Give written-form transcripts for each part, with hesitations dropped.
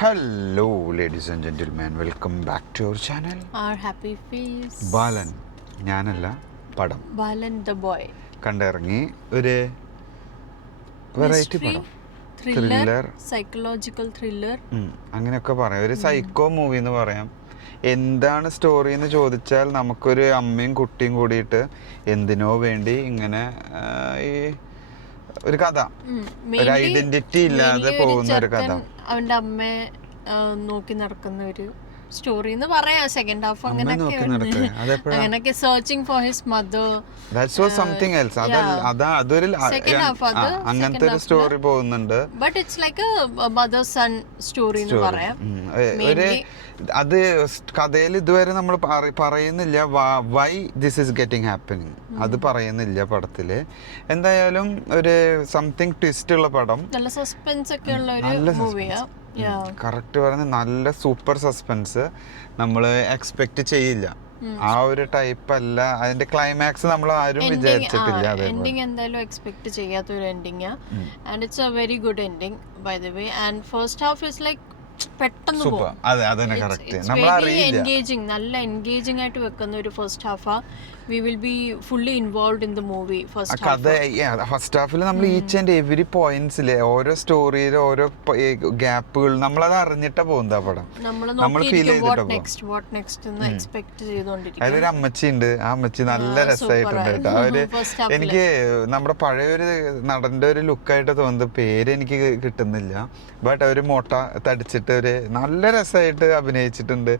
Hello, ladies and gentlemen. Welcome back to our channel. Our happy face. ബാലൻ ഞാനല്ല പടം ബാലൻ the boy. കണ്ടിറങ്ങി ഒരു variety Mystery, പടം thriller, thriller psychological thriller. അങ്ങനെയൊക്കെ പറയാം. ഒരു സൈക്കോ മൂവി എന്ന് പറയാം. എന്താണ് സ്റ്റോറി എന്ന് ചോദിച്ചാൽ നമുക്കൊരു അമ്മയും കുട്ടിയും കൂടിയിട്ട് എന്തിനോ വേണ്ടി ഇങ്ങനെ ഈ ഒരു കഥ, ഒരു ഐഡന്റിറ്റി ഇല്ലാതെ പോകുന്ന ഒരു കഥ. അവന്റെ അമ്മയെ നോക്കി നടക്കുന്ന ഒരു സ്റ്റോറി എന്ന് പറയാം. സെക്കൻഡ് ഹാഫ് അങ്ങനെയൊക്കെ searching for his mother. That's was something else. അതൊരു അങ്ങനത്തെ ഒരു സ്റ്റോറി പോകുന്നുണ്ട്. But it's like a mother son story എന്ന് പറയാം. ഒരു അത് കഥയിൽ ഇതുവരെ നമ്മൾ പറയുന്നില്ല why this is getting happening, അത് പറയുന്നില്ല പടത്തില്. എന്തായാലും ഒരു സംതിങ് ട്വിസ്റ്റ് ഉള്ള പടം, നല്ല സസ്പെൻസ് ഒക്കെ ഉള്ള ഒരു മൂവിയാ. കറക്റ്റ് പറഞ്ഞ നല്ല സൂപ്പർ സസ്പെൻസ്. നമ്മൾ എക്സ്പെക്ട് ചെയ്യില്ല, ആ ഒരു ടൈപ്പ് അല്ല. അതിന്റെ ക്ലൈമാക്സ് നമ്മൾ ആരും വിചാരിച്ചിട്ടില്ല. എൻഡിങ് എന്തായാലും എക്സ്പെക്ട് ചെയ്യാത്ത ഒരു ending. And it's a very good ending by the way. And first half is like പെട്ടെന്ന് പോകും. നല്ല എൻഗേജിങ് ആയിട്ട് വെക്കുന്ന ഒരു ഫസ്റ്റ് ഹാഫാ. We will be fully involved in the movie first half. First ഹാഫിൽ നമ്മൾ ഈച്ച് ആൻഡ് എവരി പോയിന്റ്സിലെ ഓരോ സ്റ്റോറിയിൽ ഓരോ ഗ്യാപ്പുകൾ നമ്മളത് അറിഞ്ഞിട്ടാ പോകുന്ന പടം. നമ്മൾ ഫീൽ ചെയ്തിട്ട് അതിലൊരു അമ്മച്ചി ഉണ്ട്. ആ അമ്മച്ചി നല്ല രസമായിട്ടുണ്ട് കേട്ടോ. അവര് എനിക്ക് നമ്മുടെ പഴയൊരു നടന്റെ ഒരു ലുക്കായിട്ട് തോന്നുന്നത്. പേര് എനിക്ക് കിട്ടുന്നില്ല. ബട്ട് അവര് മോട്ട തടിച്ചിട്ട് ഒരു നല്ല രസമായിട്ട് അഭിനയിച്ചിട്ടുണ്ട്.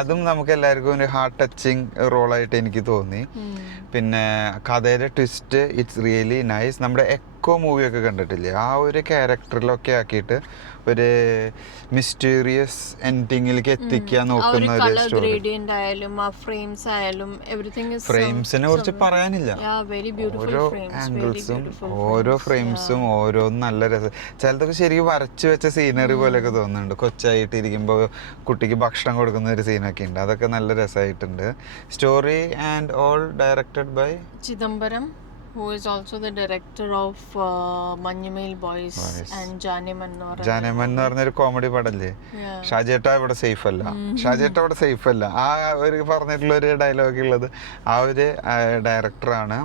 അതും നമുക്ക് എല്ലാവർക്കും ഒരു ഹാർട്ട് ടച്ചിങ് റോളായിട്ട് എനിക്ക് തോന്നി. പിന്നെ കഥയിലെ ട്വിസ്റ്റ് ഇറ്റ്സ് റിയലി നൈസ്. നമ്മുടെ എക്കോ മൂവിയൊക്കെ കണ്ടിട്ടില്ലേ, ആ ഒരു ക്യാരക്ടറിലൊക്കെ ആക്കിയിട്ട് ഒരു മിസ്റ്റീരിയസ് എൻഡിങ്ങിലേക്ക് എത്തിക്കാൻ നോക്കുന്ന ഒരു സ്റ്റോറി. ഫ്രെയിംസിനെ കുറിച്ച് പറയാനില്ല. ഓരോ ആംഗിൾസും ഓരോ ഫ്രെയിംസും ഓരോന്നും നല്ല രസം. ചിലതൊക്കെ ശരിക്കും വരച്ചു വെച്ച സീനറി പോലെയൊക്കെ തോന്നുന്നുണ്ട്. കൊച്ചായിട്ട് ഇരിക്കുമ്പോൾ കുട്ടിക്ക് ഭക്ഷണം കൊടുക്കുന്ന ഒരു സീനൊക്കെ ഉണ്ട്. അതൊക്കെ നല്ല രസമായിട്ടുണ്ട്. Story and all directed by Chidambaram, who is also the director of Manjumail Boys and Janeman എന്ന് പറഞ്ഞൊരു കോമഡി പടല്ലേ. ഷാജേട്ട ഇവിടെ സേഫ് അല്ല, ഷാജേട്ട ഇവിടെ സേഫ് അല്ല, ആ ഒരു പറഞ്ഞിട്ടുള്ള ഒരു ഡയലോഗ് ഉള്ളത് ആ ഒരു ഡയറക്ടറാണ്.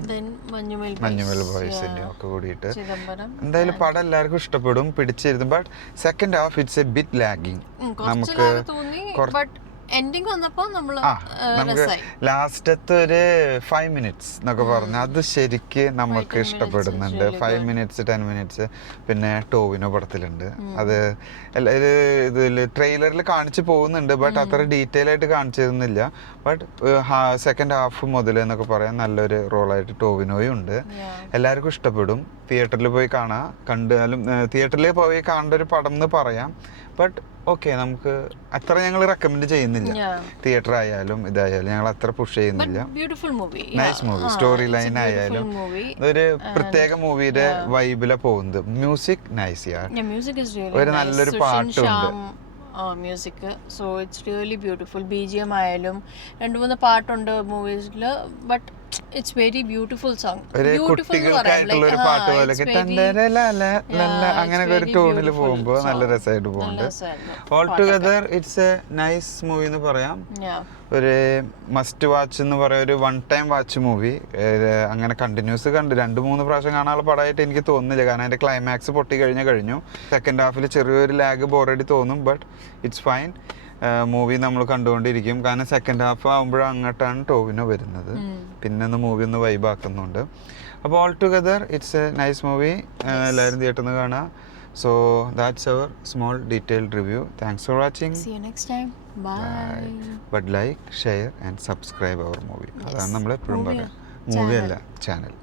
മഞ്ഞുമേൽ ബോയ്സിന്റെ ഒക്കെ കൂടിയിട്ട് എന്തായാലും പടം എല്ലാവർക്കും ഇഷ്ടപ്പെടും, പിടിച്ചിരുന്നു. But second half it's A bit lagging. നമുക്ക് എൻഡിങ് വന്നപ്പോൾ നമുക്ക് ലാസ്റ്റത്തെ ഒരു 5 minutes എന്നൊക്കെ പറഞ്ഞു, അത് ശരിക്ക് നമുക്ക് ഇഷ്ടപ്പെടുന്നുണ്ട്. 5 minutes 10 minutes. പിന്നെ ടോവിനോ പടത്തിലുണ്ട്. അത് ഇതിൽ ട്രെയിലറിൽ കാണിച്ചു പോകുന്നുണ്ട്. ബട്ട് അത്ര ഡീറ്റെയിൽ ആയിട്ട് കാണിച്ചിരുന്നില്ല. ബട്ട് സെക്കൻഡ് ഹാഫ് മുതൽ എന്നൊക്കെ പറയാൻ നല്ലൊരു റോളായിട്ട് ടോവിനോയും ഉണ്ട്. എല്ലാവർക്കും ഇഷ്ടപ്പെടും. തിയേറ്ററിൽ പോയി കാണാം. കണ്ടാലും തിയേറ്ററിൽ പോയി കാണേണ്ട ഒരു പടം എന്ന് പറയാം. ബട്ട് ഓക്കെ, നമുക്ക് അത്ര ഞങ്ങൾ റെക്കമെൻഡ് ചെയ്യുന്നില്ല. തിയേറ്റർ ആയാലും ഇതായാലും ഞങ്ങൾ അത്ര പുഷ് ചെയ്യുന്നില്ല. Nice movie. സ്റ്റോറി ലൈൻ ആയാലും ഒരു പ്രത്യേക മൂവിയുടെ വൈബില പോകുന്നത്. മ്യൂസിക് നൈസ് യാർ. ഒരു നല്ലൊരു പാട്ടുണ്ട്. Music. So it's really beautiful. BGM ആയാലും 2-3 പാട്ടുണ്ട് മൂവീസിൽ. But it's very beautiful song. കുട്ടികൾക്കായിട്ടുള്ള ഒരു പാട്ട് പോലൊക്കെ അങ്ങനെ ഒരു ടോണിൽ പോകുമ്പോൾ നല്ല രസമായിട്ട് പോകുന്നുണ്ട്. All together it's A nice movie എന്ന് പറയാം. ഒരു മസ്റ്റ് വാച്ച് എന്ന് പറയാം. ഒരു 1 time വാച്ച് മൂവി. അങ്ങനെ കണ്ടിന്യൂസ് കണ്ട് 2-3 പ്രാവശ്യം കാണാനുള്ള പടമായിട്ട് എനിക്ക് തോന്നുന്നില്ല. കാരണം അതിന്റെ ക്ലൈമാക്സ് പൊട്ടി കഴിഞ്ഞു. സെക്കൻഡ് ഹാഫിൽ ചെറിയൊരു ലാഗ് ബോറടി തോന്നും. But it's fine. മൂവി നമ്മൾ കണ്ടുകൊണ്ടിരിക്കും. കാരണം സെക്കൻഡ് ഹാഫ് ആകുമ്പോഴും അങ്ങോട്ടാണ് ടോവിനോ വരുന്നത്. പിന്നെ ഒന്ന് മൂവി ഒന്ന് വൈബാക്കുന്നുണ്ട്. അപ്പോൾ all together it's A nice movie. എല്ലാവരും തിയേറ്ററിൽ നിന്ന് കാണാം. So that's our small detailed review. Thanks for watching. See you next time. Bye. But like, share and subscribe our movie. അതാണ് നമ്മൾ എപ്പോഴും പറയാം. മൂവി അല്ല, ചാനൽ.